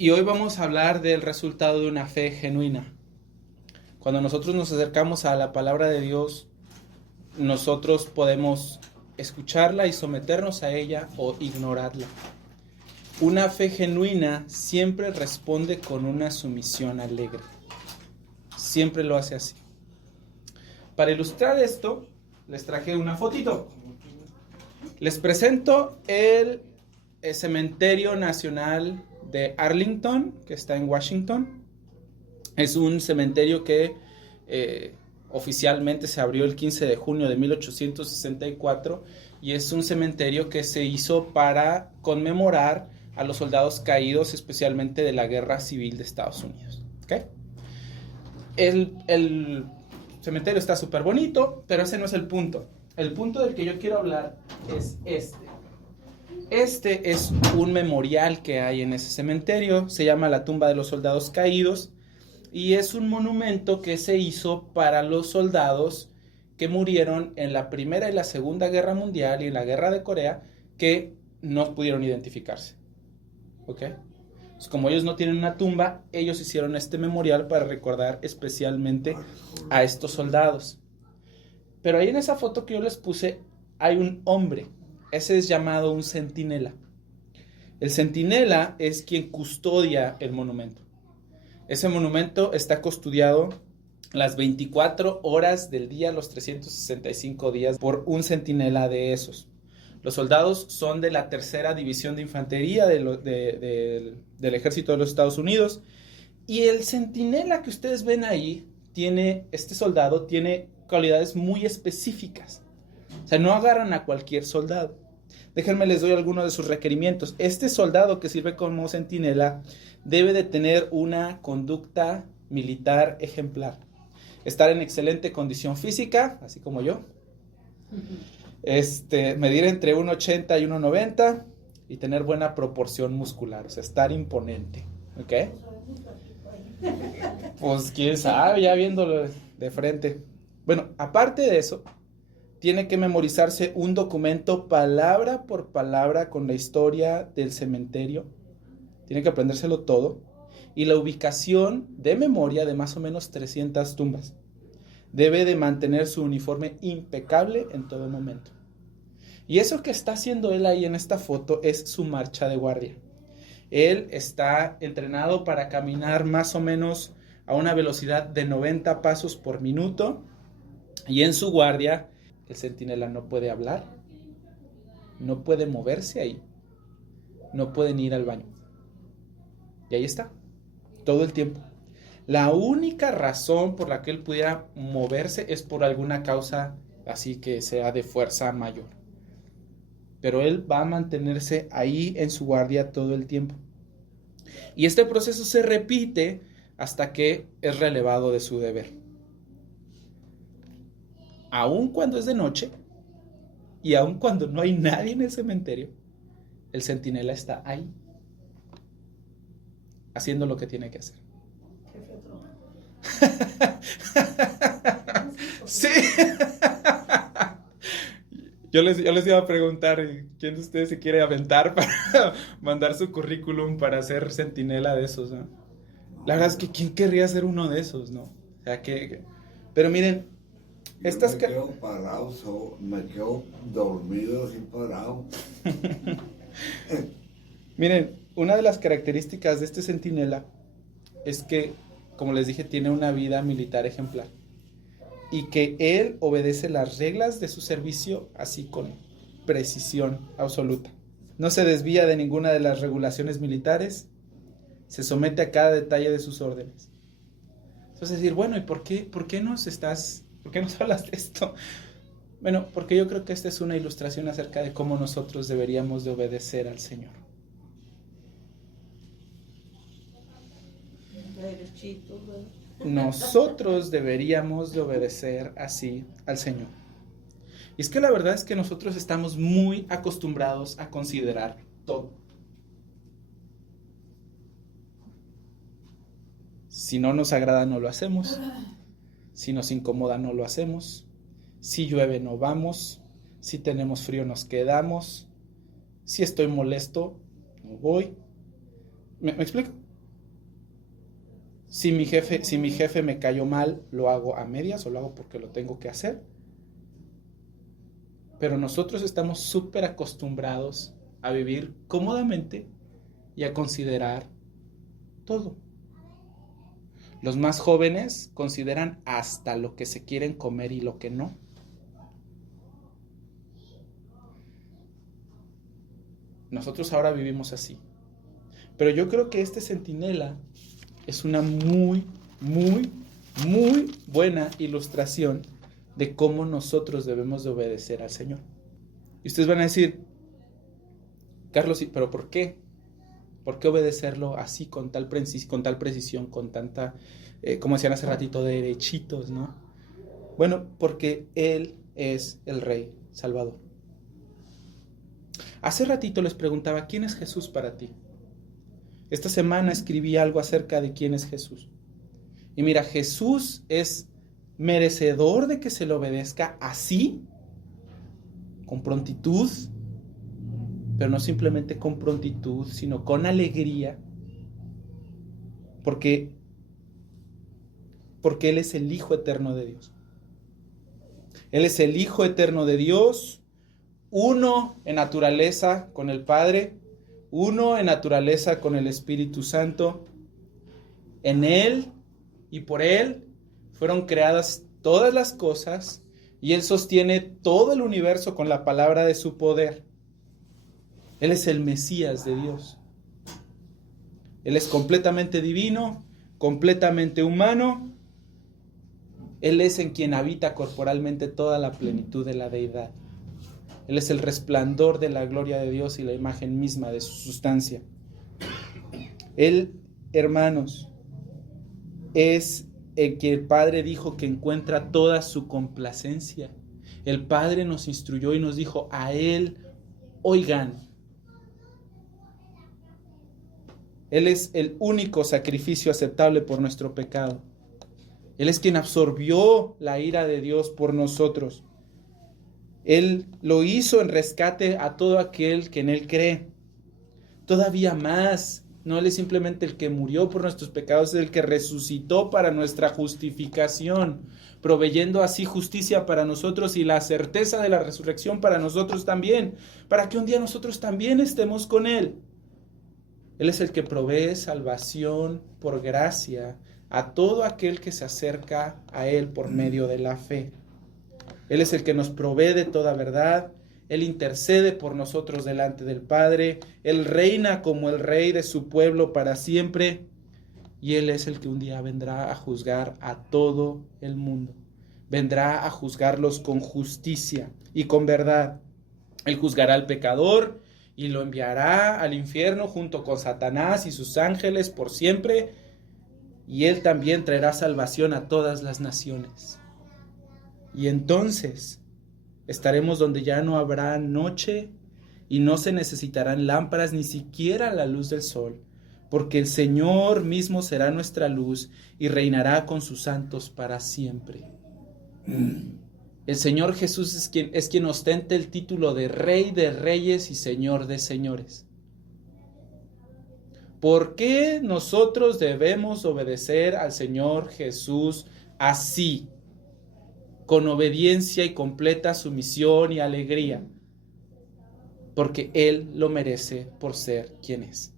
Y hoy vamos a hablar del resultado de una fe genuina. Cuando nosotros nos acercamos a la palabra de Dios, nosotros podemos escucharla y someternos a ella o ignorarla. Una fe genuina siempre responde con una sumisión alegre. Siempre lo hace así. Para ilustrar esto, les traje una fotito. Les presento el Cementerio Nacional de Arlington, que está en Washington. Es un cementerio que oficialmente se abrió el 15 de junio de 1864 y es un cementerio que se hizo para conmemorar a los soldados caídos, especialmente de la Guerra Civil de Estados Unidos. ¿Okay? El cementerio está súper bonito, pero ese no es el punto. El punto del que yo quiero hablar es este. Este es un memorial que hay en ese cementerio, se llama la Tumba de los Soldados Caídos y es un monumento que se hizo para los soldados que murieron en la Primera y la Segunda Guerra Mundial y en la Guerra de Corea que no pudieron identificarse. ¿Ok? Pues como ellos no tienen una tumba, ellos hicieron este memorial para recordar especialmente a estos soldados. Pero ahí en esa foto que yo les puse hay un hombre. Ese es llamado un centinela. El centinela es quien custodia el monumento. Ese monumento está custodiado las 24 horas del día, los 365 días, por un centinela de esos. Los soldados son de la tercera división de infantería del ejército de los Estados Unidos. Y el centinela que ustedes ven ahí, este soldado tiene cualidades muy específicas. O sea, no agarran a cualquier soldado. Déjenme les doy algunos de sus requerimientos. Este soldado que sirve como centinela debe de tener una conducta militar ejemplar. Estar en excelente condición física, así como yo. Medir entre 1,80 y 1,90 y tener buena proporción muscular. O sea, estar imponente. ¿Ok? Pues quién sabe, ya viéndolo de frente. Bueno, aparte de eso, tiene que memorizarse un documento palabra por palabra con la historia del cementerio. Tiene que aprendérselo todo. Y la ubicación de memoria de más o menos 300 tumbas. Debe de mantener su uniforme impecable en todo momento. Y eso que está haciendo él ahí en esta foto es su marcha de guardia. Él está entrenado para caminar más o menos a una velocidad de 90 pasos por minuto. Y en su guardia, el centinela no puede hablar, no puede moverse ahí, no puede ni ir al baño. Y ahí está, todo el tiempo. La única razón por la que él pudiera moverse es por alguna causa así que sea de fuerza mayor. Pero él va a mantenerse ahí en su guardia todo el tiempo. Y este proceso se repite hasta que es relevado de su deber. Aun cuando es de noche y aun cuando no hay nadie en el cementerio, el centinela está ahí, haciendo lo que tiene que hacer. Sí. Yo les iba a preguntar quién de ustedes se quiere aventar para mandar su currículum para ser centinela de esos, ¿no? La verdad es que quién querría ser uno de esos, ¿no? O sea, pero miren, Yo me quedo parado, me quedo dormido así parado. Miren, una de las características de este centinela es que, como les dije, tiene una vida militar ejemplar y que él obedece las reglas de su servicio así con precisión absoluta. No se desvía de ninguna de las regulaciones militares, se somete a cada detalle de sus órdenes. Entonces decir, bueno, ¿y por qué nos hablas de esto? Bueno, porque yo creo que esta es una ilustración acerca de cómo nosotros deberíamos de obedecer al Señor. Nosotros deberíamos de obedecer así al Señor. Y es que la verdad es que nosotros estamos muy acostumbrados a considerar todo. Si no nos agrada, no lo hacemos. Si nos incomoda, no lo hacemos. Si llueve, no vamos. Si tenemos frío, nos quedamos. Si estoy molesto, no voy. ¿Me explico? Si mi jefe me cayó mal, lo hago a medias o lo hago porque lo tengo que hacer. Pero nosotros estamos súper acostumbrados a vivir cómodamente y a considerar todo. Los más jóvenes consideran hasta lo que se quieren comer y lo que no. Nosotros ahora vivimos así. Pero yo creo que este centinela es una muy, muy, muy buena ilustración de cómo nosotros debemos de obedecer al Señor. Y ustedes van a decir, Carlos, ¿pero por qué? ¿Por qué obedecerlo así, con tal precisión, con tanta, como decían hace ratito, derechitos, ¿no? Bueno, porque Él es el Rey Salvador. Hace ratito les preguntaba, ¿quién es Jesús para ti? Esta semana escribí algo acerca de quién es Jesús. Y mira, Jesús es merecedor de que se le obedezca así, con prontitud, pero no simplemente con prontitud, sino con alegría, porque Él es el Hijo eterno de Dios. Él es el Hijo eterno de Dios, uno en naturaleza con el Padre, uno en naturaleza con el Espíritu Santo. En Él y por Él fueron creadas todas las cosas, y Él sostiene todo el universo con la palabra de su poder. Él es el Mesías de Dios. Él es completamente divino, completamente humano. Él es en quien habita corporalmente toda la plenitud de la deidad. Él es el resplandor de la gloria de Dios y la imagen misma de su sustancia. Él, hermanos, es el que el Padre dijo que encuentra toda su complacencia. El Padre nos instruyó y nos dijo, a Él oigan. Él es el único sacrificio aceptable por nuestro pecado. Él es quien absorbió la ira de Dios por nosotros. Él lo hizo en rescate a todo aquel que en Él cree. Todavía más, no Él es simplemente el que murió por nuestros pecados, es el que resucitó para nuestra justificación, proveyendo así justicia para nosotros y la certeza de la resurrección para nosotros también, para que un día nosotros también estemos con Él. Él es el que provee salvación por gracia a todo aquel que se acerca a Él por medio de la fe. Él es el que nos provee de toda verdad. Él intercede por nosotros delante del Padre. Él reina como el Rey de su pueblo para siempre. Y Él es el que un día vendrá a juzgar a todo el mundo. Vendrá a juzgarlos con justicia y con verdad. Él juzgará al pecador y lo enviará al infierno junto con Satanás y sus ángeles por siempre. Y Él también traerá salvación a todas las naciones. Y entonces estaremos donde ya no habrá noche y no se necesitarán lámparas ni siquiera la luz del sol, porque el Señor mismo será nuestra luz y reinará con sus santos para siempre. El Señor Jesús es quien ostenta el título de Rey de Reyes y Señor de Señores. ¿Por qué nosotros debemos obedecer al Señor Jesús así, con obediencia y completa sumisión y alegría? Porque Él lo merece por ser quien es.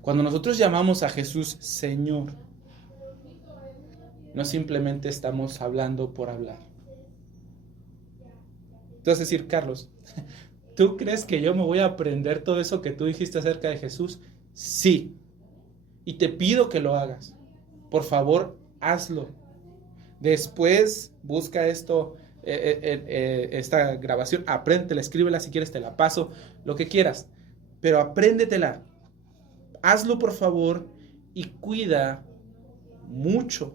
Cuando nosotros llamamos a Jesús Señor, no simplemente estamos hablando por hablar. Tú vas a decir, Carlos, ¿tú crees que yo me voy a aprender todo eso que tú dijiste acerca de Jesús? Sí. Y te pido que lo hagas. Por favor, hazlo. Después busca esta grabación, apréndetela, escríbela si quieres, te la paso, lo que quieras. Pero apréndetela. Hazlo, por favor, y cuida mucho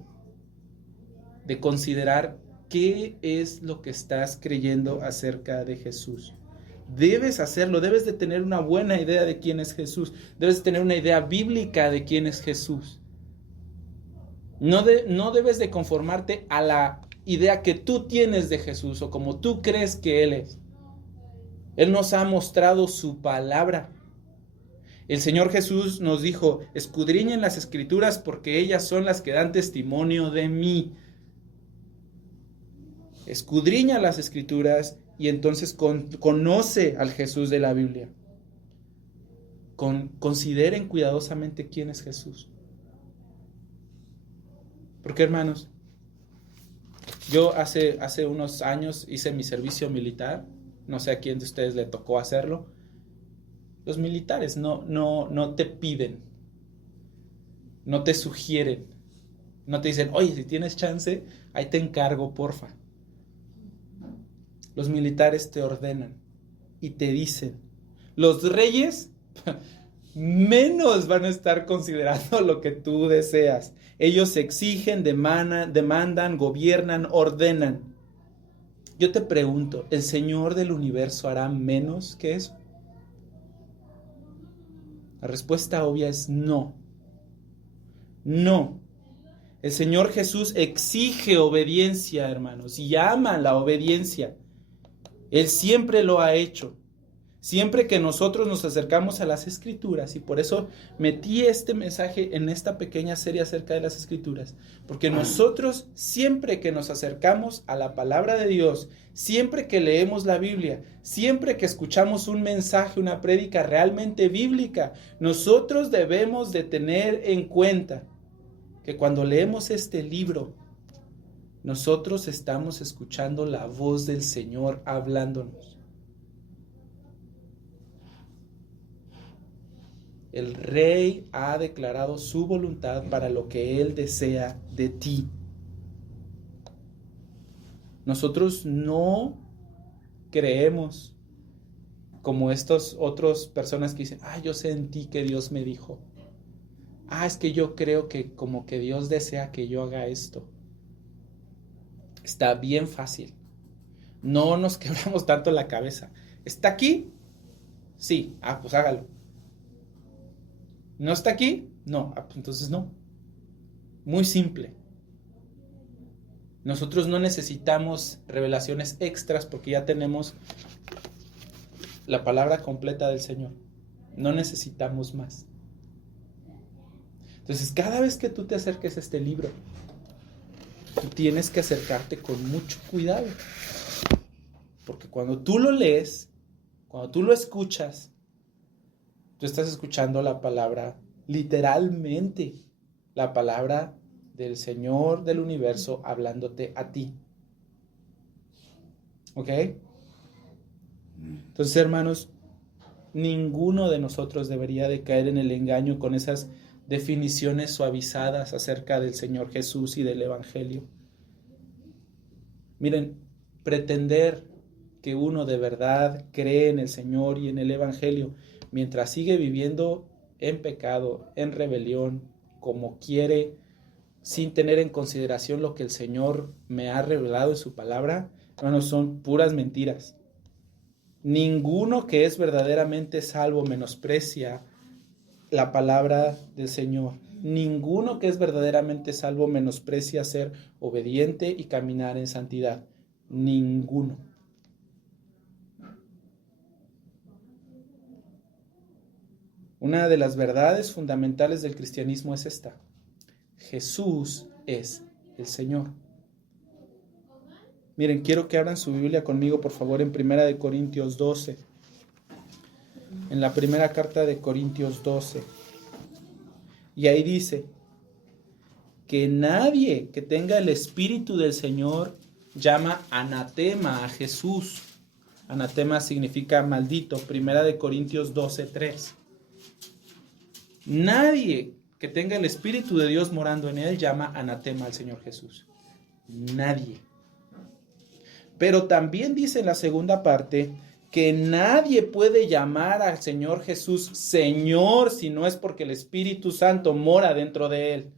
de considerar qué es lo que estás creyendo acerca de Jesús. Debes hacerlo, debes de tener una buena idea de quién es Jesús, debes de tener una idea bíblica de quién es Jesús. No debes de conformarte a la idea que tú tienes de Jesús o como tú crees que Él es. Él nos ha mostrado su palabra. El Señor Jesús nos dijo, escudriñen las Escrituras porque ellas son las que dan testimonio de mí. Escudriña las Escrituras y entonces conoce al Jesús de la Biblia. Consideren cuidadosamente quién es Jesús. Porque, hermanos, yo hace unos años hice mi servicio militar. No sé a quién de ustedes le tocó hacerlo. Los militares no te piden, no te sugieren, no te dicen, oye, si tienes chance, ahí te encargo, porfa. Los militares te ordenan y te dicen. Los reyes menos van a estar considerando lo que tú deseas. Ellos exigen, demandan, gobiernan, ordenan. Yo te pregunto, ¿el Señor del universo hará menos que eso? La respuesta obvia es no. No. El Señor Jesús exige obediencia, hermanos, y ama la obediencia. Él siempre lo ha hecho. Siempre que nosotros nos acercamos a las Escrituras, y por eso metí este mensaje en esta pequeña serie acerca de las Escrituras, porque nosotros siempre que nos acercamos a la palabra de Dios, siempre que leemos la Biblia, siempre que escuchamos un mensaje, una prédica realmente bíblica, nosotros debemos de tener en cuenta que cuando leemos este libro, nosotros estamos escuchando la voz del Señor hablándonos. El Rey ha declarado su voluntad para lo que Él desea de ti. Nosotros no creemos como estas otras personas que dicen, yo sentí que Dios me dijo. Es que yo creo que como que Dios desea que yo haga esto. Está bien fácil. No nos quebramos tanto la cabeza. ¿Está aquí? Sí. Pues hágalo. ¿No está aquí? No. Pues entonces no. Muy simple. Nosotros no necesitamos revelaciones extras porque ya tenemos la palabra completa del Señor. No necesitamos más. Entonces, cada vez que tú te acerques a este libro, tú tienes que acercarte con mucho cuidado. Porque cuando tú lo lees, cuando tú lo escuchas, tú estás escuchando la palabra, literalmente, la palabra del Señor del universo hablándote a ti. ¿Ok? Entonces, hermanos, ninguno de nosotros debería de caer en el engaño con esas definiciones suavizadas acerca del Señor Jesús y del Evangelio. Miren, pretender que uno de verdad cree en el Señor y en el Evangelio mientras sigue viviendo en pecado, en rebelión, como quiere, sin tener en consideración lo que el Señor me ha revelado en su palabra, hermanos, son puras mentiras. Ninguno que es verdaderamente salvo menosprecia la palabra del Señor. Ninguno que es verdaderamente salvo menosprecia ser obediente y caminar en santidad. Ninguno. Una de las verdades fundamentales del cristianismo es esta: Jesús es el Señor. Miren, quiero que abran su Biblia conmigo, por favor, en 1 Corintios 12. En la primera carta de Corintios 12. Y ahí dice que nadie que tenga el Espíritu del Señor llama anatema a Jesús. Anatema significa maldito. 1 Corintios 12:3. Nadie que tenga el Espíritu de Dios morando en él llama anatema al Señor Jesús. Nadie. Pero también dice en la segunda parte que nadie puede llamar al Señor Jesús Señor si no es porque el Espíritu Santo mora dentro de él.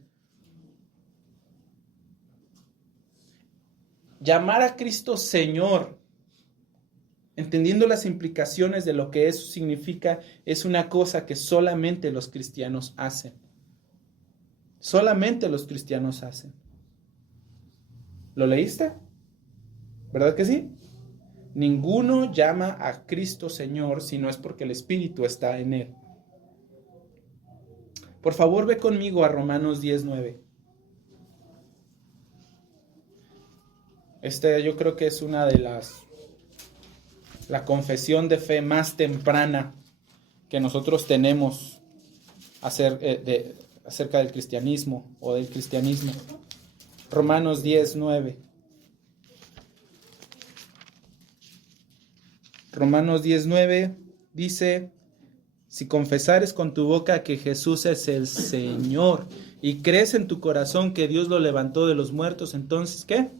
Llamar a Cristo Señor, entendiendo las implicaciones de lo que eso significa, es una cosa que solamente los cristianos hacen. Solamente los cristianos hacen. ¿Lo leíste? ¿Verdad que sí? Ninguno llama a Cristo Señor si no es porque el Espíritu está en él. Por favor, ve conmigo a Romanos 10:9. Yo creo que es una de la confesión de fe más temprana que nosotros tenemos acerca del cristianismo o del cristianismo. Romanos 10:9. Romanos 10:9 dice: si confesares con tu boca que Jesús es el Señor y crees en tu corazón que Dios lo levantó de los muertos, entonces, ¿qué?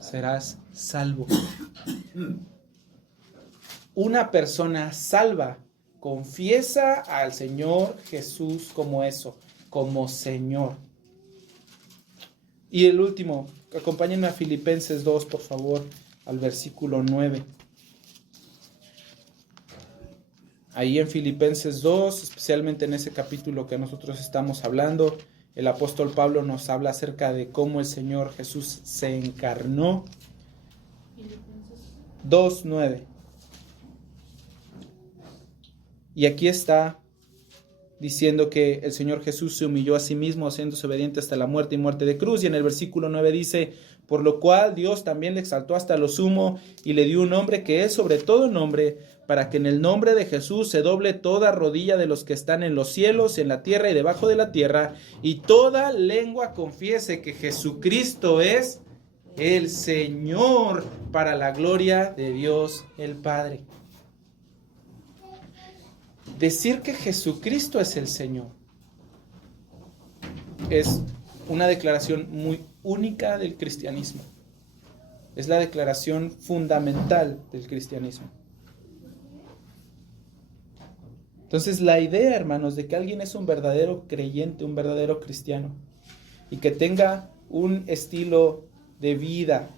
Serás salvo. Una persona salva confiesa al Señor Jesús como eso, como Señor. Y el último, acompáñenme a Filipenses 2, por favor, al versículo 9. Ahí en Filipenses 2, especialmente en ese capítulo que nosotros estamos hablando, el apóstol Pablo nos habla acerca de cómo el Señor Jesús se encarnó. 2:9. Y aquí está diciendo que el Señor Jesús se humilló a sí mismo, haciéndose obediente hasta la muerte y muerte de cruz. Y en el versículo 9 dice: por lo cual Dios también le exaltó hasta lo sumo y le dio un nombre que es sobre todo nombre, para que en el nombre de Jesús se doble toda rodilla de los que están en los cielos, en la tierra y debajo de la tierra, y toda lengua confiese que Jesucristo es el Señor, para la gloria de Dios el Padre. Decir que Jesucristo es el Señor es una declaración muy única del cristianismo. Es la declaración fundamental del cristianismo. Entonces, la idea, hermanos, de que alguien es un verdadero creyente, un verdadero cristiano, y que tenga un estilo de vida,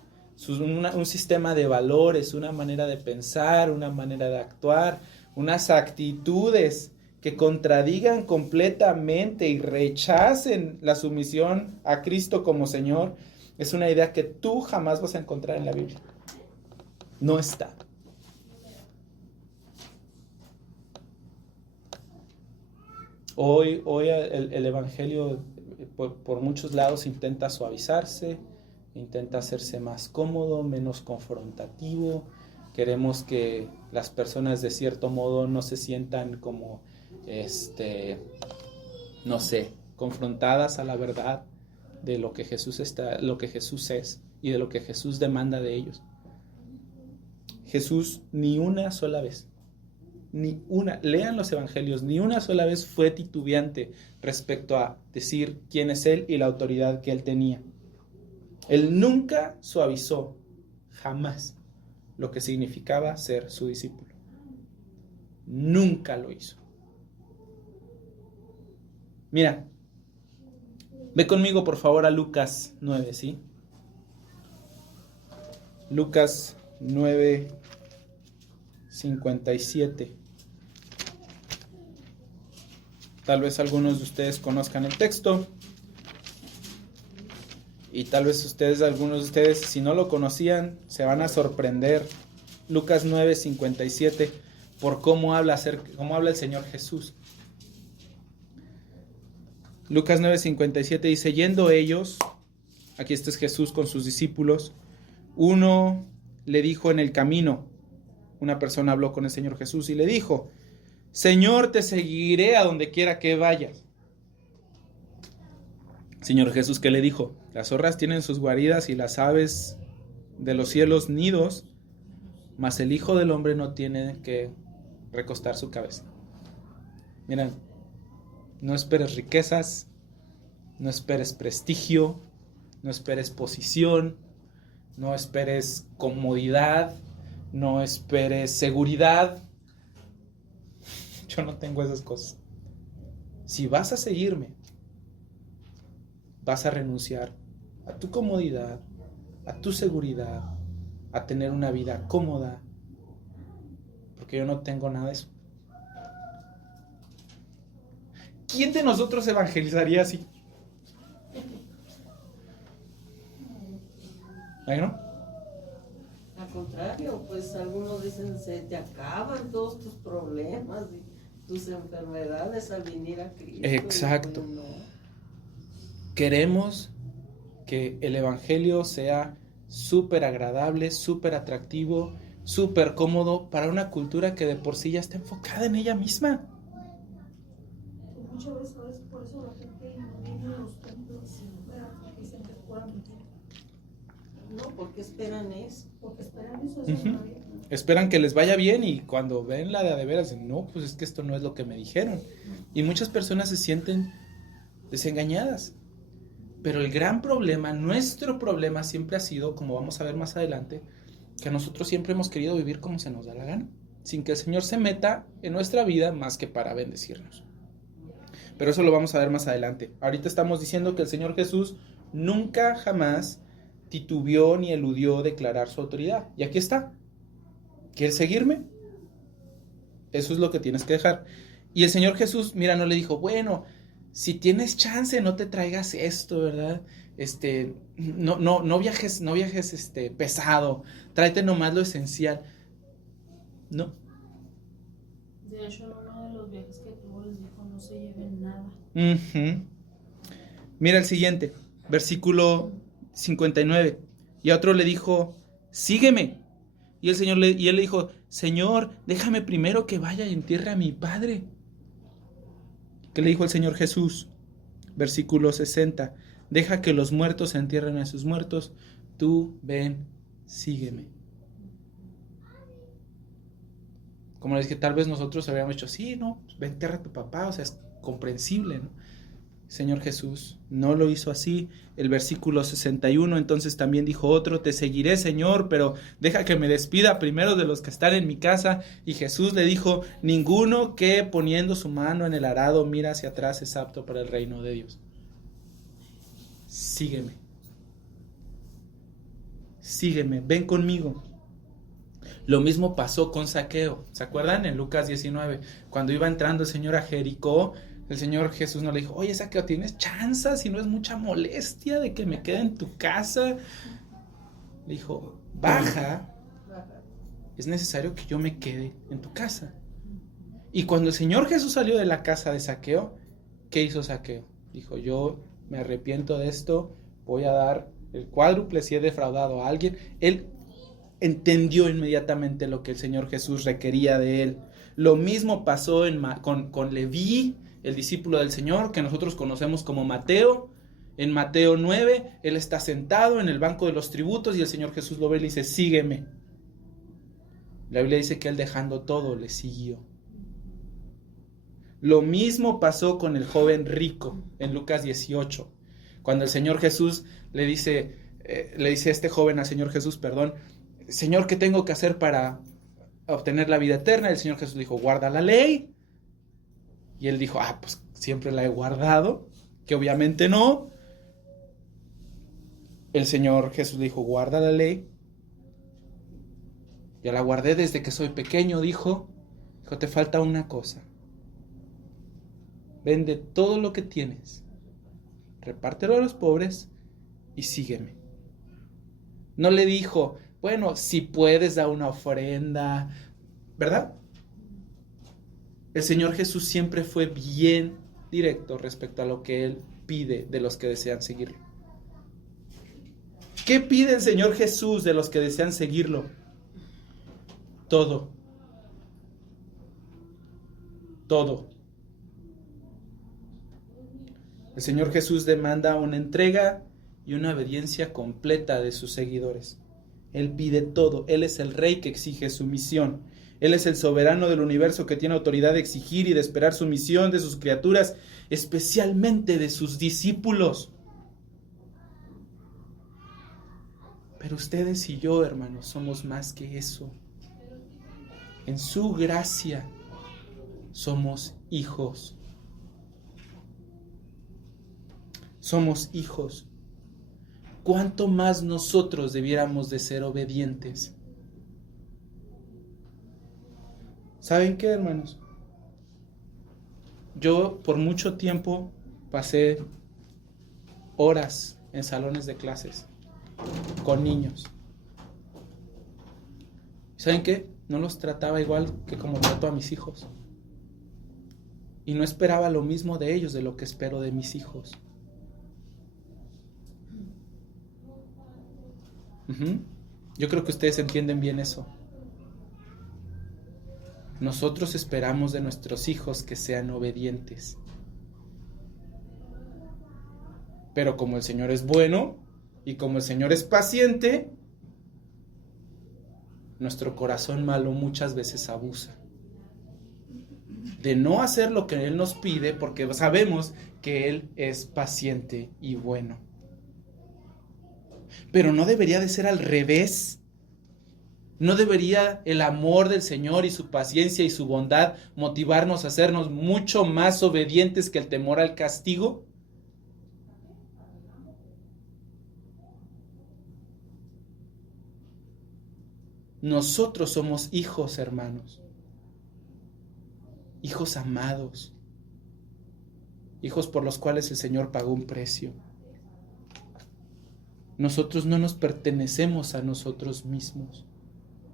un sistema de valores, una manera de pensar, una manera de actuar, unas actitudes que contradigan completamente y rechacen la sumisión a Cristo como Señor, es una idea que tú jamás vas a encontrar en la Biblia. No está. Hoy el Evangelio por muchos lados intenta suavizarse, intenta hacerse más cómodo, menos confrontativo. Queremos que las personas de cierto modo no se sientan como, no sé, confrontadas a la verdad de lo que Jesús es y de lo que Jesús demanda de ellos. Jesús ni una sola vez, lean los evangelios, ni una sola vez fue titubeante respecto a decir quién es Él y la autoridad que Él tenía. Él nunca suavizó, jamás, lo que significaba ser su discípulo. Nunca lo hizo. Mira, ve conmigo por favor a Lucas 9, ¿sí? Lucas 9:57. Tal vez algunos de ustedes conozcan el texto. Y tal vez algunos de ustedes, si no lo conocían, se van a sorprender. Lucas 9:57, por cómo habla el Señor Jesús. Lucas 9:57 dice: yendo ellos, aquí está Jesús con sus discípulos, uno le dijo en el camino, una persona habló con el Señor Jesús y le dijo: Señor, te seguiré a donde quiera que vayas. Señor Jesús, ¿qué le dijo? Las zorras tienen sus guaridas y las aves de los cielos nidos, mas el Hijo del Hombre no tiene que recostar su cabeza. Miren, no esperes riquezas, no esperes prestigio, no esperes posición, no esperes comodidad, no esperes seguridad. Yo no tengo esas cosas. Si vas a seguirme, vas a renunciar a tu comodidad, a tu seguridad, a tener una vida cómoda, porque yo no tengo nada de eso. ¿Quién de nosotros evangelizaría así? ¿No? Al contrario, pues algunos dicen, se te acaban todos tus problemas tus enfermedades al venir a Cristo. Exacto. Pues, no. Queremos que el evangelio sea súper agradable, súper atractivo, súper cómodo para una cultura que de por sí ya está enfocada en ella misma. Muchas veces por eso la gente no viene a los templos, porque dicen que es pura mentira. No, porque esperan eso. Porque esperan eso, eso es una vida. Esperan que les vaya bien y cuando ven la de veras dicen, no, pues es que esto no es lo que me dijeron. Y muchas personas se sienten desengañadas. Pero el gran problema, nuestro problema siempre ha sido, como vamos a ver más adelante, que nosotros siempre hemos querido vivir como se nos da la gana, sin que el Señor se meta en nuestra vida más que para bendecirnos. Pero eso lo vamos a ver más adelante. Ahorita estamos diciendo que el Señor Jesús nunca jamás titubeó ni eludió declarar su autoridad. Y aquí está. ¿Quieres seguirme? Eso es lo que tienes que dejar. Y el Señor Jesús, mira, no le dijo, bueno, si tienes chance, no te traigas esto, ¿verdad? No viajes pesado. Tráete nomás lo esencial. No. De hecho, en uno de los viajes que tuvo les dijo, no se lleven nada. Uh-huh. Mira el siguiente, versículo 59. Y a otro le dijo, sígueme. Y él le dijo, Señor, déjame primero que vaya y entierre a mi padre. ¿Qué le dijo el Señor Jesús? Versículo 60. Deja que los muertos entierren a sus muertos. Tú ven, sígueme. Como les dije, tal vez nosotros habríamos dicho, sí, no, ven, entierra a tu papá, o sea, es comprensible, ¿no? Señor Jesús no lo hizo así. El versículo 61, entonces también dijo otro, te seguiré, Señor, pero deja que me despida primero de los que están en mi casa. Y Jesús le dijo, ninguno que poniendo su mano en el arado mira hacia atrás es apto para el reino de Dios. Sígueme. Sígueme, ven conmigo. Lo mismo pasó con Zaqueo. ¿Se acuerdan? En Lucas 19, cuando iba entrando el Señor a Jericó, el Señor Jesús no le dijo, oye, Zaqueo, ¿tienes chance? Si no es mucha molestia de que me quede en tu casa. Le dijo, baja, es necesario que yo me quede en tu casa. Y cuando el Señor Jesús salió de la casa de Zaqueo, ¿qué hizo Zaqueo? Dijo, yo me arrepiento de esto, voy a dar el cuádruple si he defraudado a alguien. Él entendió inmediatamente lo que el Señor Jesús requería de él. Lo mismo pasó con Leví, el discípulo del Señor, que nosotros conocemos como Mateo. En Mateo 9, él está sentado en el banco de los tributos y el Señor Jesús lo ve y le dice, sígueme. La Biblia dice que él dejando todo le siguió. Lo mismo pasó con el joven rico en Lucas 18, cuando el Señor Jesús le dice este joven al Señor Jesús, Señor, ¿qué tengo que hacer para obtener la vida eterna? El Señor Jesús dijo, guarda la ley. Y él dijo, pues siempre la he guardado, que obviamente no. El Señor Jesús dijo, guarda la ley. Ya la guardé desde que soy pequeño, dijo, te falta una cosa. Vende todo lo que tienes, repártelo a los pobres y sígueme. No le dijo, bueno, si puedes dar una ofrenda, ¿verdad? El Señor Jesús siempre fue bien directo respecto a lo que Él pide de los que desean seguirlo. ¿Qué pide el Señor Jesús de los que desean seguirlo? Todo. Todo. El Señor Jesús demanda una entrega y una obediencia completa de sus seguidores. Él pide todo. Él es el rey que exige sumisión. Él es el soberano del universo que tiene autoridad de exigir y de esperar sumisión de sus criaturas, especialmente de sus discípulos. Pero ustedes y yo, hermanos, somos más que eso. En su gracia somos hijos. Somos hijos. ¿Cuánto más nosotros debiéramos de ser obedientes? ¿Saben qué, hermanos? Yo por mucho tiempo pasé horas en salones de clases con niños. ¿Saben qué? No los trataba igual que como trato a mis hijos. y no esperaba lo mismo de ellos de lo que espero de mis hijos. Yo creo que ustedes entienden bien eso. Nosotros esperamos de nuestros hijos que sean obedientes. Pero como el Señor es bueno y como el Señor es paciente, nuestro corazón malo muchas veces abusa de no hacer lo que Él nos pide porque sabemos que Él es paciente y bueno. Pero no debería de ser al revés. ¿No debería el amor del Señor y su paciencia y su bondad motivarnos a hacernos mucho más obedientes que el temor al castigo? Nosotros somos hijos, hermanos. Hijos amados. Hijos por los cuales el Señor pagó un precio. Nosotros no nos pertenecemos a nosotros mismos.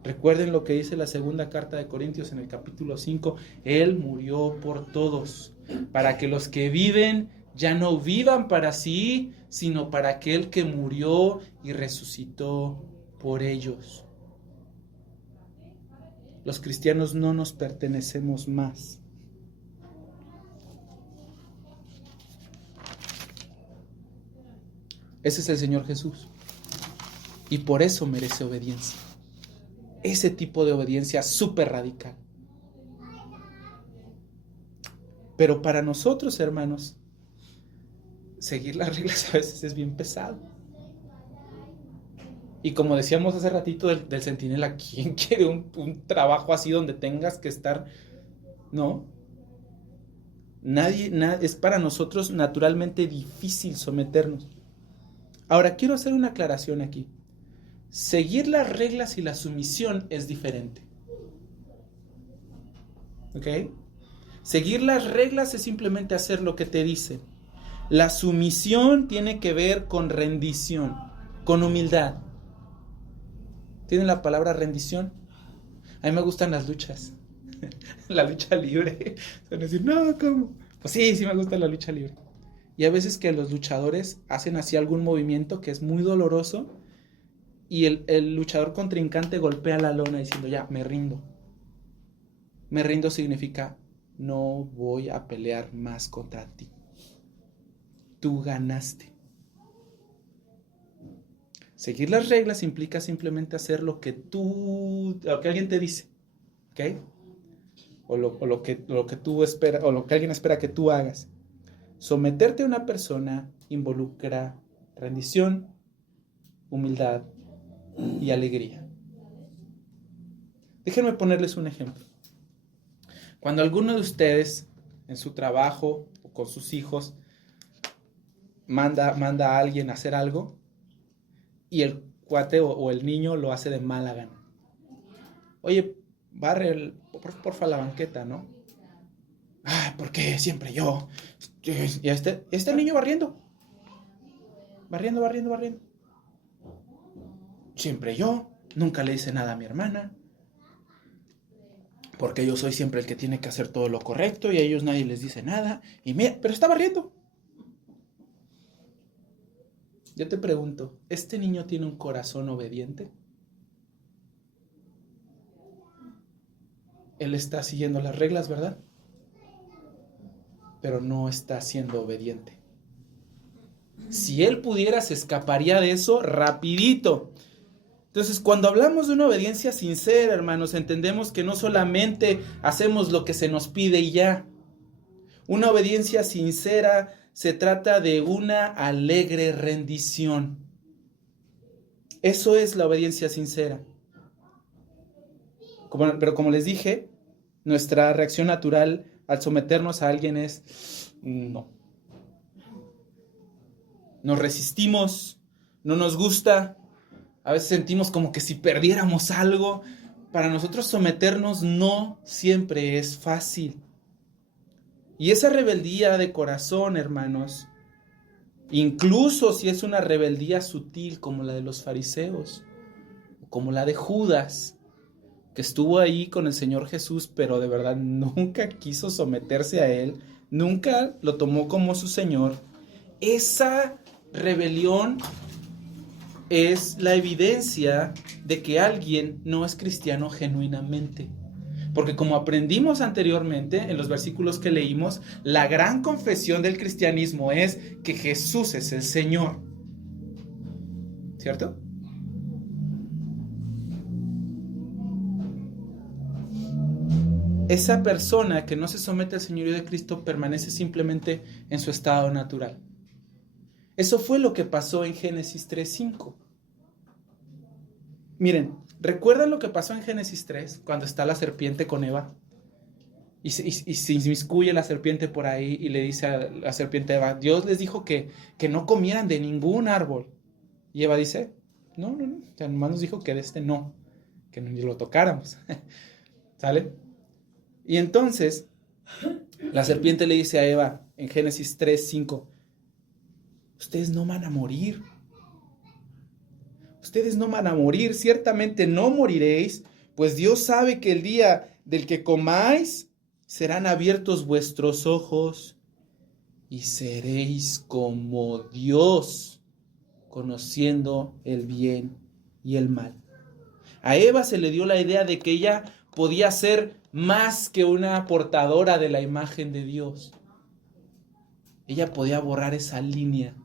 Recuerden lo que dice la segunda carta de Corintios en el capítulo 5. Él murió por todos, para que los que viven ya no vivan para sí, sino para aquel que murió y resucitó por ellos. Los cristianos no nos pertenecemos más. Ese es el Señor Jesús. Y por eso merece obediencia. Ese tipo de obediencia súper radical. Pero para nosotros, hermanos, seguir las reglas a veces es bien pesado. Y como decíamos hace ratito del centinela, ¿quién quiere un trabajo así donde tengas que estar? No. Es para nosotros naturalmente difícil someternos. Ahora, quiero hacer una aclaración aquí. Seguir las reglas y la sumisión es diferente. ¿Ok? Seguir las reglas es simplemente hacer lo que te dicen. La sumisión tiene que ver con rendición, con humildad. ¿Tienen la palabra rendición? A mí me gustan las luchas. La lucha libre. Van a decir, no, ¿cómo? Pues sí me gusta la lucha libre. Y a veces que los luchadores hacen así algún movimiento que es muy doloroso y el luchador contrincante golpea la lona diciendo, ya, me rindo. Me rindo significa, no voy a pelear más contra ti. Tú ganaste. Seguir las reglas implica simplemente hacer lo que alguien te dice, ¿ok? O lo que tú esperas, o lo que alguien espera que tú hagas. Someterte a una persona involucra rendición, humildad y alegría. Déjenme ponerles un ejemplo. Cuando alguno de ustedes en su trabajo o con sus hijos manda a alguien a hacer algo y el cuate o el niño lo hace de mala gana. Oye, barre porfa la banqueta, ¿no? Ay, ¿por qué siempre yo? Y este niño barriendo. Siempre yo. Nunca le hice nada a mi hermana. Porque yo soy siempre el que tiene que hacer todo lo correcto y a ellos nadie les dice nada. Y mira, pero está barriendo. Yo te pregunto, ¿este niño tiene un corazón obediente? Él está siguiendo las reglas, ¿verdad? Pero no está siendo obediente. Si él pudiera, se escaparía de eso rapidito. Entonces, cuando hablamos de una obediencia sincera, hermanos, entendemos que no solamente hacemos lo que se nos pide y ya. Una obediencia sincera se trata de una alegre rendición. Eso es la obediencia sincera. Pero como les dije, nuestra reacción natural al someternos a alguien es no. Nos resistimos, no nos gusta. A veces sentimos como que si perdiéramos algo. Para nosotros someternos no siempre es fácil. Y esa rebeldía de corazón, hermanos, incluso si es una rebeldía sutil como la de los fariseos, como la de Judas, que estuvo ahí con el Señor Jesús, pero de verdad nunca quiso someterse a Él, nunca lo tomó como su Señor, esa rebelión es la evidencia de que alguien no es cristiano genuinamente. Porque como aprendimos anteriormente en los versículos que leímos, la gran confesión del cristianismo es que Jesús es el Señor. ¿Cierto? Esa persona que no se somete al señorío de Cristo permanece simplemente en su estado natural. Eso fue lo que pasó en Génesis 3:5. Miren, ¿recuerdan lo que pasó en Génesis 3 cuando está la serpiente con Eva? Y se inmiscuye la serpiente por ahí y le dice a la serpiente a Eva, Dios les dijo que no comieran de ningún árbol. Y Eva dice, no, o sea, nomás nos dijo que de este no, que ni lo tocáramos. ¿Sale? Y entonces, la serpiente le dice a Eva en Génesis 3:5, ustedes no van a morir. Ustedes no van a morir, ciertamente no moriréis, pues Dios sabe que el día del que comáis serán abiertos vuestros ojos y seréis como Dios, conociendo el bien y el mal. A Eva se le dio la idea de que ella podía ser más que una portadora de la imagen de Dios. Ella podía borrar esa línea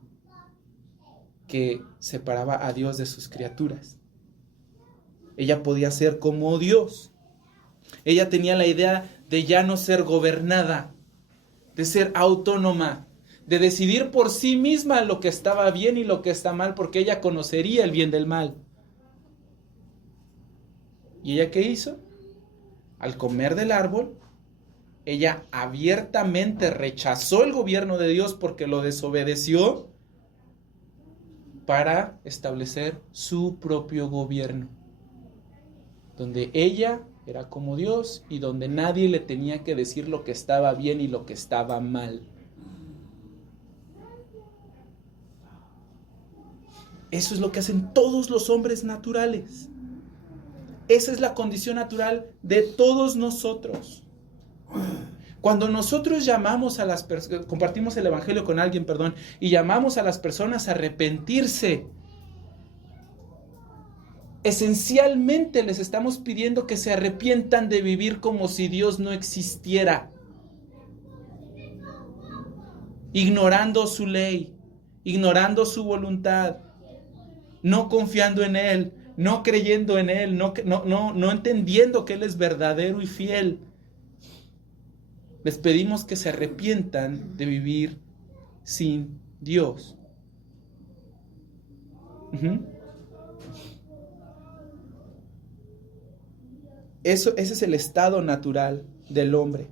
que separaba a Dios de sus criaturas. Ella podía ser como Dios. Ella tenía la idea de ya no ser gobernada, de ser autónoma, de decidir por sí misma lo que estaba bien y lo que está mal, porque ella conocería el bien del mal. ¿Y ella qué hizo? Al comer del árbol, ella abiertamente rechazó el gobierno de Dios porque lo desobedeció para establecer su propio gobierno, donde ella era como Dios y donde nadie le tenía que decir lo que estaba bien y lo que estaba mal. Eso es lo que hacen todos los hombres naturales. Esa es la condición natural de todos nosotros. Cuando nosotros llamamos a las personas, compartimos el evangelio con alguien, y llamamos a las personas a arrepentirse, esencialmente les estamos pidiendo que se arrepientan de vivir como si Dios no existiera, ignorando su ley, ignorando su voluntad, no confiando en Él, no creyendo en Él, no entendiendo que Él es verdadero y fiel. Les pedimos que se arrepientan de vivir sin Dios. Ese es el estado natural del hombre.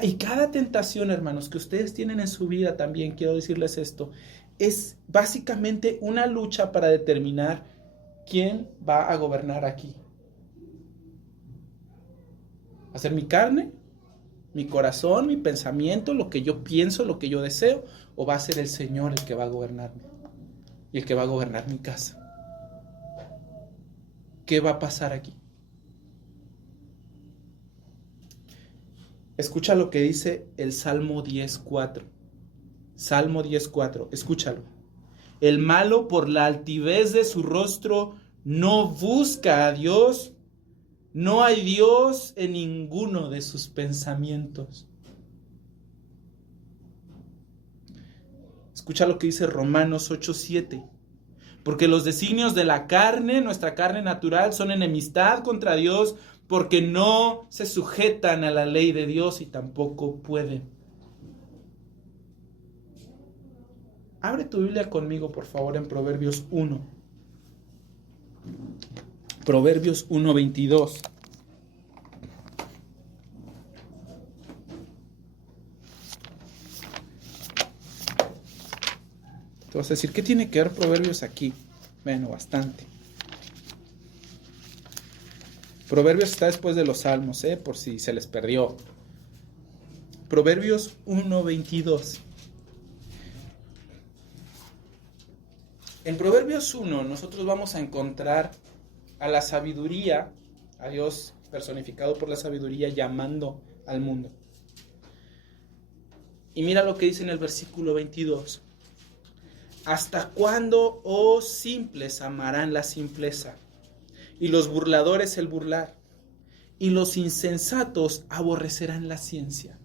Y cada tentación, hermanos, que ustedes tienen en su vida también, quiero decirles esto, es básicamente una lucha para determinar quién va a gobernar aquí. ¿Va a ser mi carne, mi corazón, mi pensamiento, lo que yo pienso, lo que yo deseo? ¿O va a ser el Señor el que va a gobernarme y el que va a gobernar mi casa? ¿Qué va a pasar aquí? Escucha lo que dice el Salmo 10:4. Salmo 10:4, escúchalo. El malo por la altivez de su rostro no busca a Dios. No hay Dios en ninguno de sus pensamientos. Escucha lo que dice Romanos 8:7. Porque los designios de la carne, nuestra carne natural, son enemistad contra Dios, porque no se sujetan a la ley de Dios y tampoco pueden. Abre tu Biblia conmigo, por favor, en Proverbios 1. Proverbios 1:22. Te vas a decir, ¿qué tiene que ver Proverbios aquí? Bueno, bastante. Proverbios está después de los Salmos, por si se les perdió. Proverbios 1:22. En Proverbios 1 nosotros vamos a encontrar a la sabiduría a Dios personificado por la sabiduría llamando al mundo. Y mira lo que dice en el versículo 22. ¿Hasta cuándo, oh simples, amarán la simpleza? Y los burladores el burlar. Y los insensatos aborrecerán la ciencia.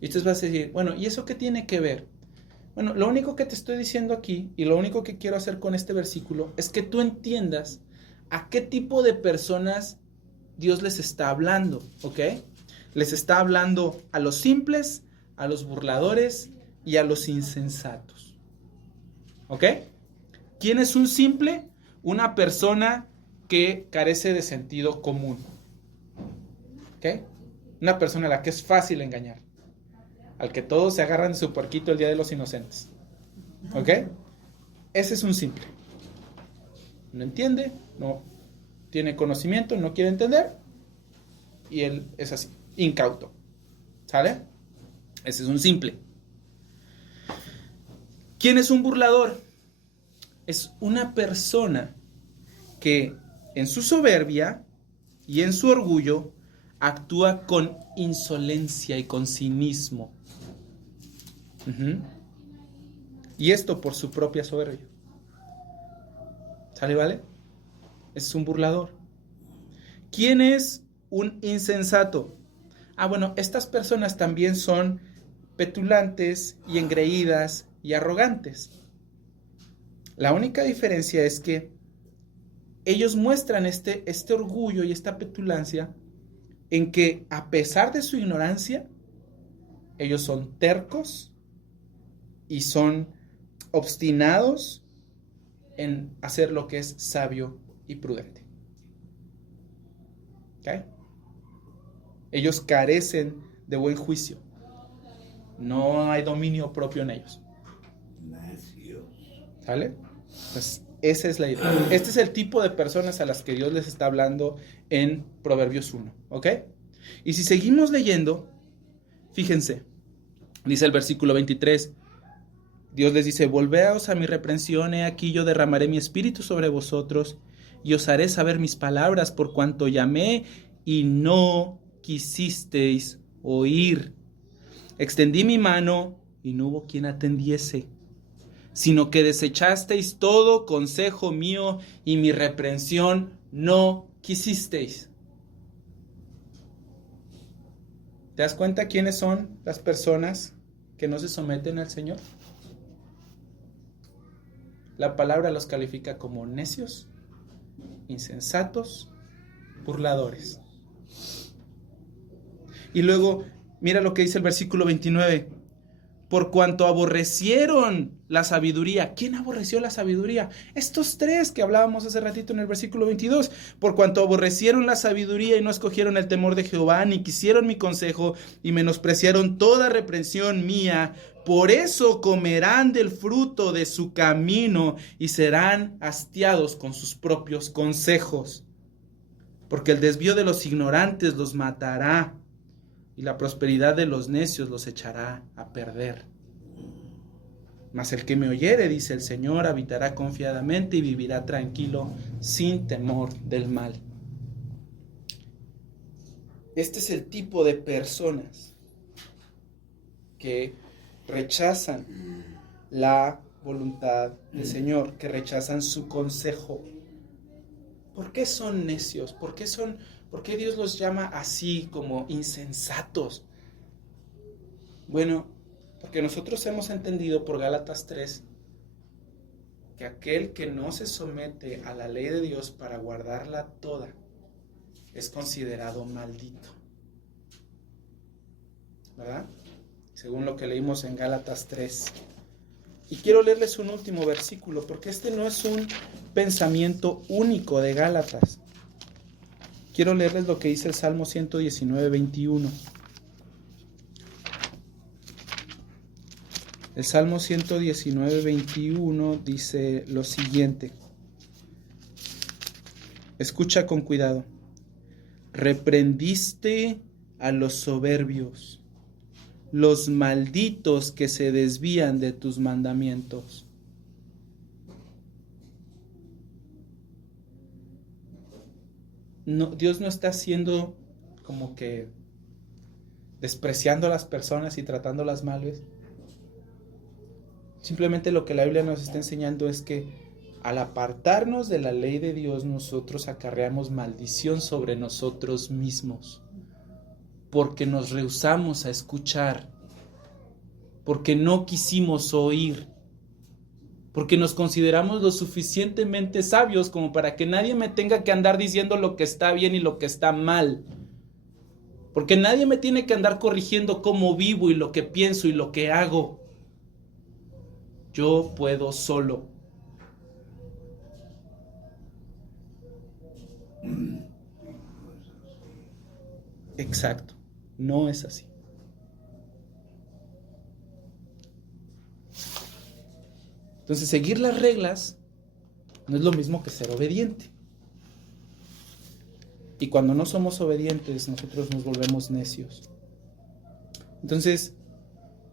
Y entonces vas a decir, bueno, ¿y eso qué tiene que ver? Bueno, lo único que te estoy diciendo aquí, y lo único que quiero hacer con este versículo, es que tú entiendas a qué tipo de personas Dios les está hablando, ¿ok? Les está hablando a los simples, a los burladores y a los insensatos. ¿Ok? ¿Quién es un simple? Una persona que carece de sentido común. ¿Ok? Una persona a la que es fácil engañar. Al que todos se agarran de su puerquito el día de los inocentes. ¿Ok? Ese es un simple. No entiende, no tiene conocimiento, no quiere entender. Y él es así, incauto. ¿Sale? Ese es un simple. ¿Quién es un burlador? Es una persona que en su soberbia y en su orgullo actúa con insolencia y con cinismo. Y esto por su propia soberbia. ¿Sale, vale? Es un burlador. ¿Quién es un insensato? Bueno, estas personas también son petulantes y engreídas y arrogantes. La única diferencia es que ellos muestran este orgullo y esta petulancia en que, a pesar de su ignorancia, ellos son tercos y son obstinados en hacer lo que es sabio y prudente. ¿Ok? Ellos carecen de buen juicio. No hay dominio propio en ellos. ¿Sale? Pues esa es la idea. Este es el tipo de personas a las que Dios les está hablando en Proverbios 1. ¿Ok? Y si seguimos leyendo, fíjense, dice el versículo 23, Dios les dice, volveos a mi reprensión, he aquí yo derramaré mi espíritu sobre vosotros y os haré saber mis palabras por cuanto llamé y no quisisteis oír. Extendí mi mano y no hubo quien atendiese, sino que desechasteis todo consejo mío y mi reprensión no quisisteis. ¿Te das cuenta quiénes son las personas que no se someten al Señor? La palabra los califica como necios, insensatos, burladores. Y luego, mira lo que dice el versículo 29. Por cuanto aborrecieron la sabiduría. ¿Quién aborreció la sabiduría? Estos tres que hablábamos hace ratito en el versículo 22. Por cuanto aborrecieron la sabiduría y no escogieron el temor de Jehová, ni quisieron mi consejo, y menospreciaron toda reprensión mía, por eso comerán del fruto de su camino y serán hastiados con sus propios consejos. Porque el desvío de los ignorantes los matará, y la prosperidad de los necios los echará a perder. Mas el que me oyere, dice el Señor, habitará confiadamente y vivirá tranquilo, sin temor del mal. Este es el tipo de personas que rechazan la voluntad del Señor, que rechazan su consejo. ¿Por qué son necios? ¿Por qué Dios los llama así, como insensatos? Bueno, porque nosotros hemos entendido por Gálatas 3 que aquel que no se somete a la ley de Dios para guardarla toda es considerado maldito. ¿Verdad? Según lo que leímos en Gálatas 3. Y quiero leerles un último versículo, porque este no es un pensamiento único de Gálatas. Quiero leerles lo que dice el Salmo 119, 21. El Salmo 119, 21 dice lo siguiente. Escucha con cuidado. Reprendiste a los soberbios, los malditos que se desvían de tus mandamientos. Dios no está haciendo como que despreciando a las personas y tratándolas mal, ¿ves? Simplemente lo que la Biblia nos está enseñando es que al apartarnos de la ley de Dios, nosotros acarreamos maldición sobre nosotros mismos, porque nos rehusamos a escuchar, porque no quisimos oír, porque nos consideramos lo suficientemente sabios como para que nadie me tenga que andar diciendo lo que está bien y lo que está mal, porque nadie me tiene que andar corrigiendo cómo vivo y lo que pienso y lo que hago. Yo puedo solo. Exacto, no es así. Entonces, seguir las reglas no es lo mismo que ser obediente. Y cuando no somos obedientes, nosotros nos volvemos necios. Entonces,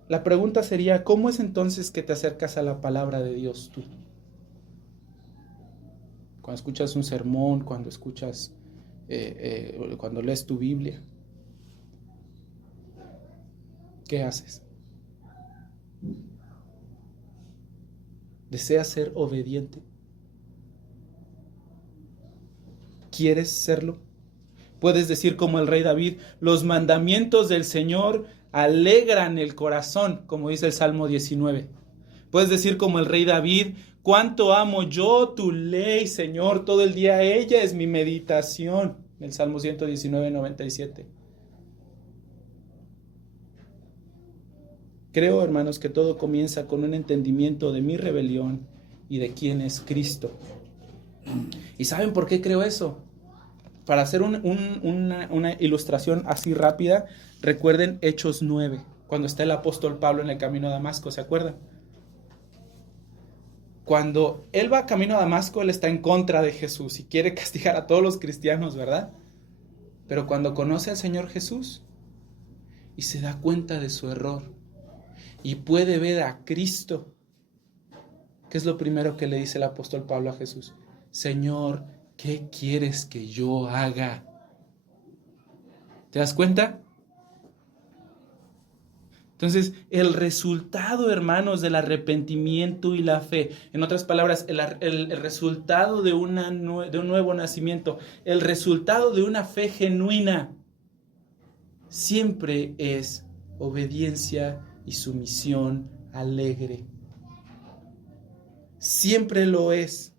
la pregunta sería, ¿cómo es entonces que te acercas a la palabra de Dios tú? Cuando escuchas un sermón, cuando escuchas, cuando lees tu Biblia, ¿qué haces? ¿Deseas ser obediente? ¿Quieres serlo? Puedes decir como el rey David, los mandamientos del Señor alegran el corazón, como dice el Salmo 19. Puedes decir como el rey David, cuánto amo yo tu ley, Señor, todo el día ella es mi meditación, el Salmo 119, 97. Creo, hermanos, que todo comienza con un entendimiento de mi rebelión y de quién es Cristo. ¿Y saben por qué creo eso? Para hacer una ilustración así rápida, recuerden Hechos 9, cuando está el apóstol Pablo en el camino a Damasco, ¿se acuerdan? Cuando él va camino a Damasco, él está en contra de Jesús y quiere castigar a todos los cristianos, ¿verdad? Pero cuando conoce al Señor Jesús y se da cuenta de su error y puede ver a Cristo, ¿qué es lo primero que le dice el apóstol Pablo a Jesús? Señor, ¿qué quieres que yo haga? ¿Te das cuenta? Entonces, el resultado, hermanos, del arrepentimiento y la fe, en otras palabras, el resultado de un nuevo nacimiento, el resultado de una fe genuina, siempre es obediencia y sumisión alegre. Siempre lo es.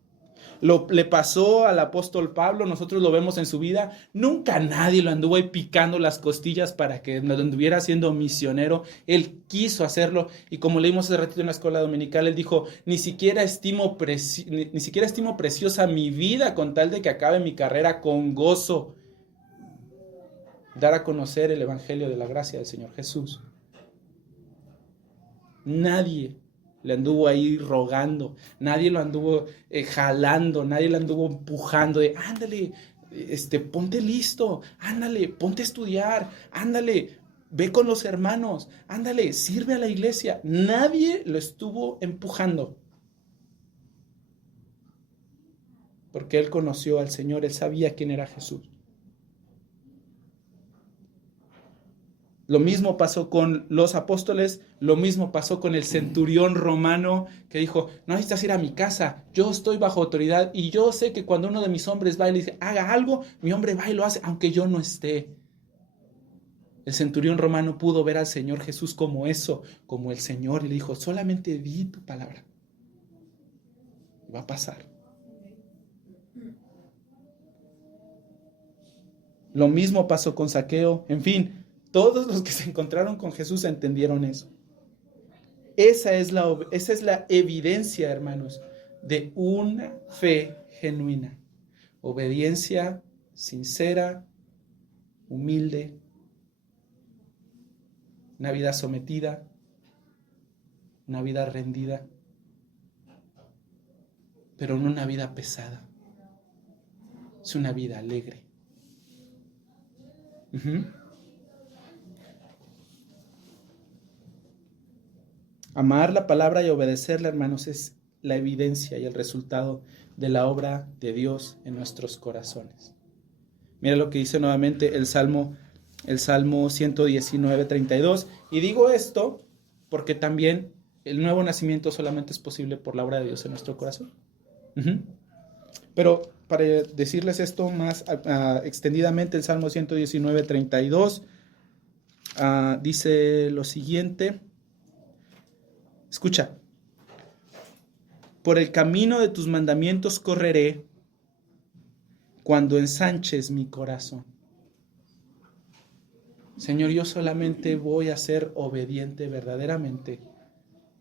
Le pasó al apóstol Pablo, nosotros lo vemos en su vida, nunca nadie lo anduvo ahí picando las costillas para que anduviera siendo misionero. Él quiso hacerlo y como leímos hace ratito en la escuela dominical, él dijo, ni siquiera estimo preciosa mi vida con tal de que acabe mi carrera con gozo, dar a conocer el evangelio de la gracia del Señor Jesús. Nadie le anduvo ahí rogando, nadie lo anduvo jalando, nadie lo anduvo empujando de, ándale, ponte listo, ándale, ponte a estudiar, ándale, ve con los hermanos, ándale, sirve a la iglesia. Nadie lo estuvo empujando. Porque él conoció al Señor, él sabía quién era Jesús. Lo mismo pasó con los apóstoles, lo mismo pasó con el centurión romano que dijo, no necesitas ir a mi casa, yo estoy bajo autoridad y yo sé que cuando uno de mis hombres va y le dice, haga algo, mi hombre va y lo hace, aunque yo no esté. El centurión romano pudo ver al Señor Jesús como eso, como el Señor, y le dijo, solamente di tu palabra. Va a pasar. Lo mismo pasó con Zaqueo, en fin. Todos los que se encontraron con Jesús entendieron eso. Esa es la evidencia, hermanos, de una fe genuina. Obediencia sincera, humilde, una vida sometida, una vida rendida, pero no una vida pesada. Es una vida alegre. Amar la palabra y obedecerla, hermanos, es la evidencia y el resultado de la obra de Dios en nuestros corazones. Mira lo que dice nuevamente el Salmo 119:32. Y digo esto porque también el nuevo nacimiento solamente es posible por la obra de Dios en nuestro corazón. Pero para decirles esto más extendidamente, el Salmo 119:32 dice lo siguiente. Escucha. Por el camino de tus mandamientos correré cuando ensanches mi corazón. Señor, yo solamente voy a ser obediente verdaderamente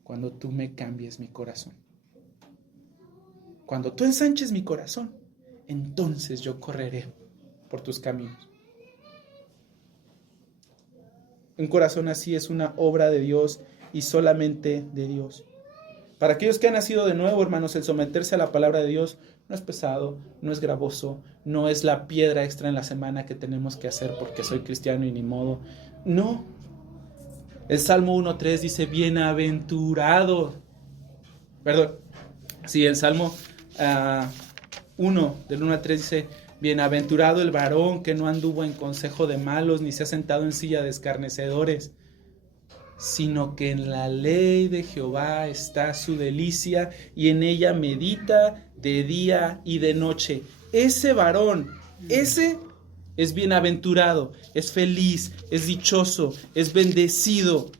cuando tú me cambies mi corazón. Cuando tú ensanches mi corazón, entonces yo correré por tus caminos. Un corazón así es una obra de Dios y solamente de Dios. Para aquellos que han nacido de nuevo, hermanos, el someterse a la palabra de Dios no es pesado, no es gravoso, no es la piedra extra en la semana que tenemos que hacer porque soy cristiano y ni modo. No. El Salmo 1:3 dice, bienaventurado. Perdón. Sí, el Salmo 1, del 1 al 3 dice, bienaventurado el varón que no anduvo en consejo de malos, ni se ha sentado en silla de escarnecedores, sino que en la ley de Jehová está su delicia, y en ella medita de día y de noche. Ese varón, ese es bienaventurado, es feliz, es dichoso, es bendecido.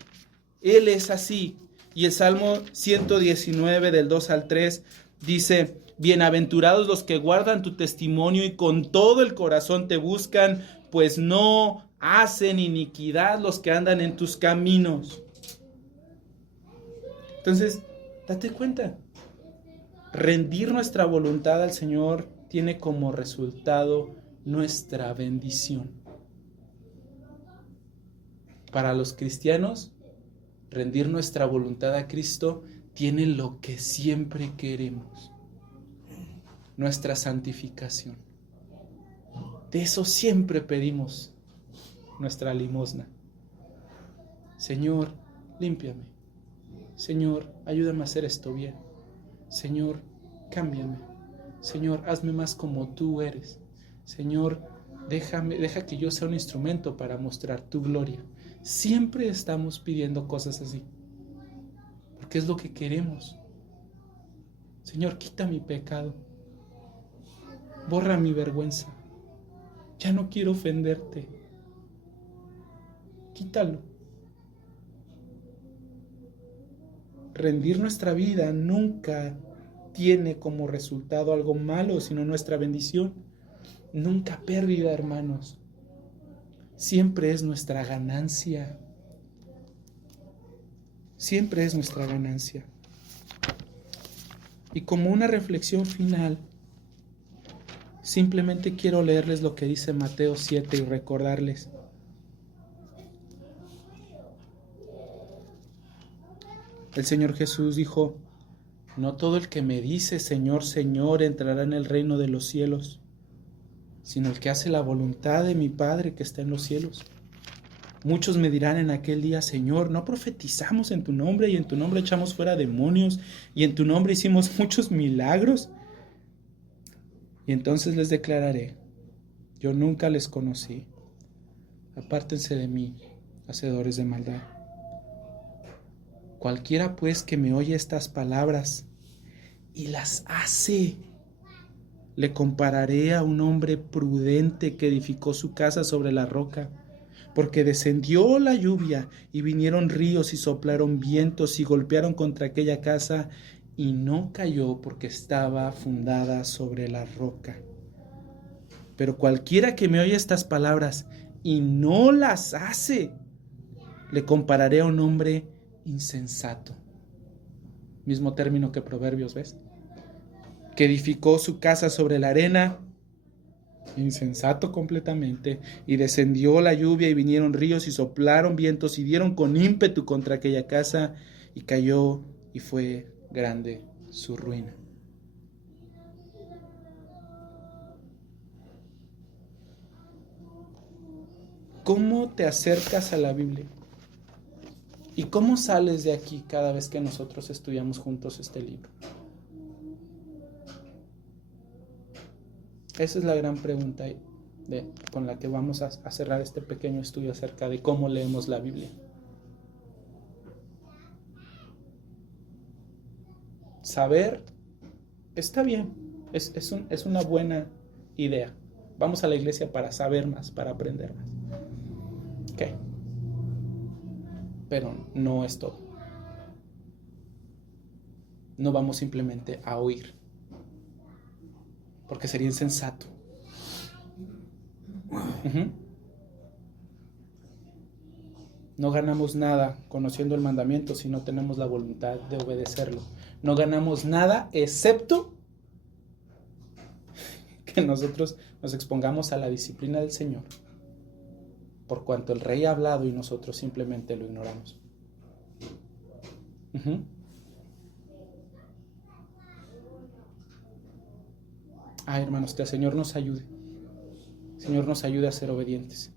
Él es así. Y el Salmo 119, del 2 al 3, dice, bienaventurados los que guardan tu testimonio y con todo el corazón te buscan, pues no hacen iniquidad los que andan en tus caminos. Entonces, date cuenta, rendir nuestra voluntad al Señor tiene como resultado nuestra bendición. Para los cristianos, rendir nuestra voluntad a Cristo tiene lo que siempre queremos, nuestra santificación. De eso siempre pedimos nuestra limosna. Señor, límpiame. Señor, ayúdame a hacer esto bien. Señor, cámbiame. Señor, hazme más como tú eres. Señor, deja que yo sea un instrumento para mostrar tu gloria. Siempre estamos pidiendo cosas así, porque es lo que queremos. Señor, quita mi pecado. Borra mi vergüenza. Ya no quiero ofenderte. Quítalo. Rendir nuestra vida nunca tiene como resultado algo malo, sino nuestra bendición. Nunca pérdida, hermanos. Siempre es nuestra ganancia. Siempre es nuestra ganancia. Y como una reflexión final, simplemente quiero leerles lo que dice Mateo 7 y recordarles. El Señor Jesús dijo, no todo el que me dice Señor, Señor entrará en el reino de los cielos, sino el que hace la voluntad de mi Padre que está en los cielos. Muchos me dirán en aquel día, Señor, ¿no profetizamos en tu nombre y en tu nombre echamos fuera demonios y en tu nombre hicimos muchos milagros? Y entonces les declararé, yo nunca les conocí. Apártense de mí, hacedores de maldad. Cualquiera pues que me oye estas palabras y las hace, le compararé a un hombre prudente que edificó su casa sobre la roca, porque descendió la lluvia y vinieron ríos y soplaron vientos y golpearon contra aquella casa y no cayó porque estaba fundada sobre la roca. Pero cualquiera que me oye estas palabras y no las hace, le compararé a un hombre insensato. Mismo término que Proverbios, ¿ves? Que edificó su casa sobre la arena, insensato completamente, y descendió la lluvia y vinieron ríos y soplaron vientos y dieron con ímpetu contra aquella casa y cayó y fue grande su ruina. ¿Cómo te acercas a la Biblia? ¿Y cómo sales de aquí cada vez que nosotros estudiamos juntos este libro? Esa es la gran pregunta. con la que vamos a cerrar este pequeño estudio acerca de cómo leemos la Biblia. Saber está bien, es una buena idea. Vamos a la iglesia para saber más, para aprender más. Ok. Pero no es todo. No vamos simplemente a oír, porque sería insensato. No ganamos nada conociendo el mandamiento si no tenemos la voluntad de obedecerlo. No ganamos nada excepto que nosotros nos expongamos a la disciplina del Señor, por cuanto el Rey ha hablado y nosotros simplemente lo ignoramos. Hermanos, que el Señor nos ayude. El Señor nos ayude a ser obedientes.